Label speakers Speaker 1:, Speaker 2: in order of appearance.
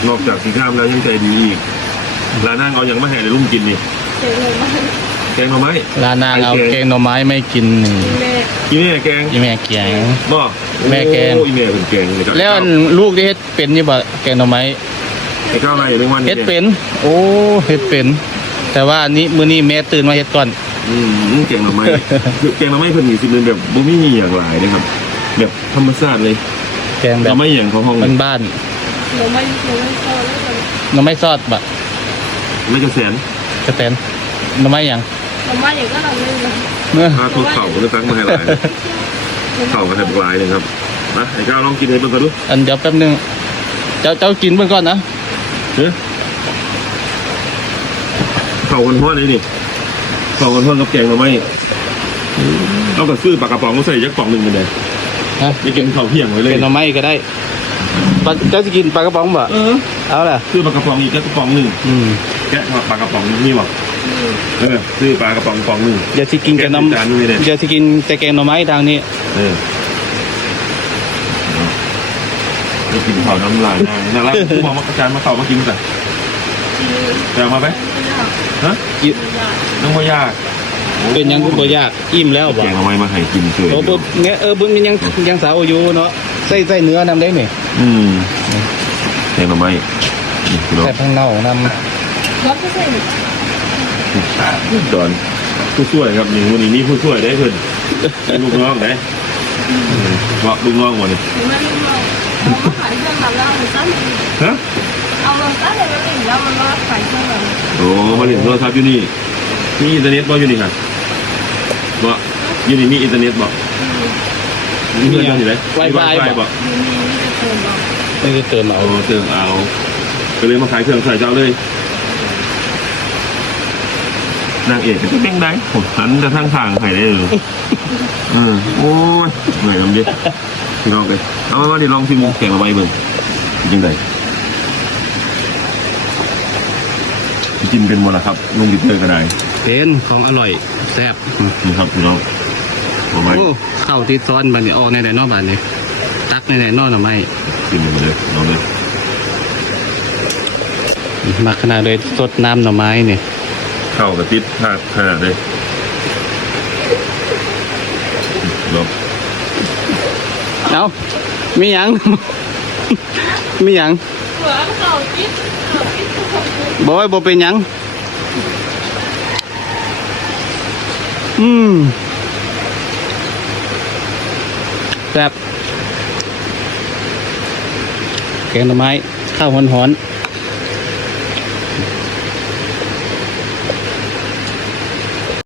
Speaker 1: นอกจากสีข้ามแล้วยังใจดีอีกร้านนั่งเอาอย่างมาให้เลยลุงกินนี่แกงหน่อไม้
Speaker 2: ร้านนางเอาแกงหน่อไม้ไม่กินนี่
Speaker 1: กินแม่แกง
Speaker 2: อีแม่แกง
Speaker 1: บ่
Speaker 2: แม่แกง
Speaker 1: โอ้ยแม่เป็นแกงเลยครับ
Speaker 2: แล้วลูกที่เฮ็ดเป็นนี่บ่แกงหน่อไม้
Speaker 1: ไอ้ข้าวอะไรเป็นวัน
Speaker 2: เฮ็ดเป็นโอ้เฮ็ดเป็น แต่ว่านี้มื้อนี้แม่ตื่นมาเฮ็ดก่อน
Speaker 1: แกงหน่อไม้ แกงหน่อไม้เพิ่นมีสิเป็นแบบบ่มีอย่างหลายนะครับแบบธรรมชาติเลย
Speaker 2: แกงแบ
Speaker 1: หน่
Speaker 2: บ
Speaker 1: อไม้อย่างของห้อง
Speaker 2: บ้าน
Speaker 3: หนูไม่เข้าแล้วกัน
Speaker 2: ๆหน่อไม้ซอสบ่
Speaker 1: ไม่กระแสน
Speaker 2: กระแตนหน่อไม้หยัง
Speaker 3: หนูไม่อย่างก็เราเลยนะ
Speaker 2: เมื่อ
Speaker 1: ถ้าทุกเข่าก็ตั้งมาให้หลายเข่าก็ให้หลายเลยครับนะไอ้ข้าวลองกินให้เบิ่งกันดู
Speaker 2: อันเดี๋ยวแป๊บนึงเจ้ากินเบิ่งก่อนนะ
Speaker 1: เฮ้ยเข่ากันทอดเลยนี่เข่ากันทอดกับแกงหน่อไม้เอากระซื้อปลากระป๋องมาใส่ยักษ์ป๋องหนึ่งกันเลย
Speaker 2: ฮะ
Speaker 1: จะกินข้าวเที่ยงไว้เลย
Speaker 2: เป็นหน่อไม้ก็ได้เจ้าจะกินปลากระป๋องบ่ เอาล่ะ
Speaker 1: ซื้อปลากระป๋องอีกกระป๋องหนึ่งแกะปลากระป๋องนี่บอกซื้อปลากระป๋องป๋องหนึ่ง
Speaker 2: เดี๋ยวสิกินกับน้
Speaker 1: จานนี้เลย
Speaker 2: ำเดี๋ยวสิกินแต่แกงหน่อไม้ทางนี้
Speaker 1: จะกินข้าวน้ำลายนะแล้วผู้บอกว่ากระจายมาเข่ามากินกันจะมาไหมฮะน้องพ่อยาก
Speaker 2: เป็นยังบ่ยากอิ่มแล้วบ่
Speaker 1: แกงเอาไว้มาให้กินเฉย
Speaker 2: โอ้บ่เนี่ยบุญมันยังสาวอยู่เนาะใส่เนื้อนำได้นี่
Speaker 1: แกงเอาไว้พี่น้อง
Speaker 2: ใส่ข้างนอกนำ
Speaker 3: รถก็ใส่
Speaker 1: ดอนผู้ช่วยครับนี่วันนี้มีผู้ช่วยได้เพิ่นลูกน้องได้เพราะลูกน้องหมดเลย
Speaker 3: หนูไม่รู้เราเขาขายเครื่องแบบแล้วหนูตั้ง
Speaker 1: ฮะ
Speaker 3: เอาลงตั้งเลยแล้วหนึ่งแล้วมันก็ขายเครื่องแบบ
Speaker 1: โอ้มาเล่นโทรศัพท์อยู่นี่มีอินเทอร์เน็ตบ่อยู่นี่ครับบ่อยู่นี่มีอินเทอร์เน็ตบ่มีเพื่อนอยู่ไหนบ่
Speaker 2: นี่คือเติมเอา
Speaker 1: เติมเอาก็เลยมาขายเครื่องใส่เจ้าเลยนางเอกก็เป็นได้ผมหันจะทั้งทางใครได้เลยโอ้ยเหนื่อยลำเย็ดพี่น้องเลยเอามาดิลองชิมแกงมาไว้เบิ่งจริงไงจิ้มเป็นหมดละครับลุงดิเตอร์ก็ได้
Speaker 2: เป็นของอร่อยแซ่บ
Speaker 1: นี่ครับพี่น้องมาไว้
Speaker 2: โอ้ข้าวที่ซ้อนบัดนี้ออกในไหนนอกบัดนี้ตักในไหนนอกหน่อไม้
Speaker 1: จิ้มเลยลองเลย
Speaker 2: มาขนาดเลยสดน้ำหน่อไม้เนี่ย
Speaker 1: เข้ากับติดพลาดขนาดเลยลอง
Speaker 2: เอามีหยัง มีหยัง
Speaker 3: เหมือนเขาคิด
Speaker 2: บ่เป็นหยังแซ่บแกงหน่อไม้ข้าวหอนๆ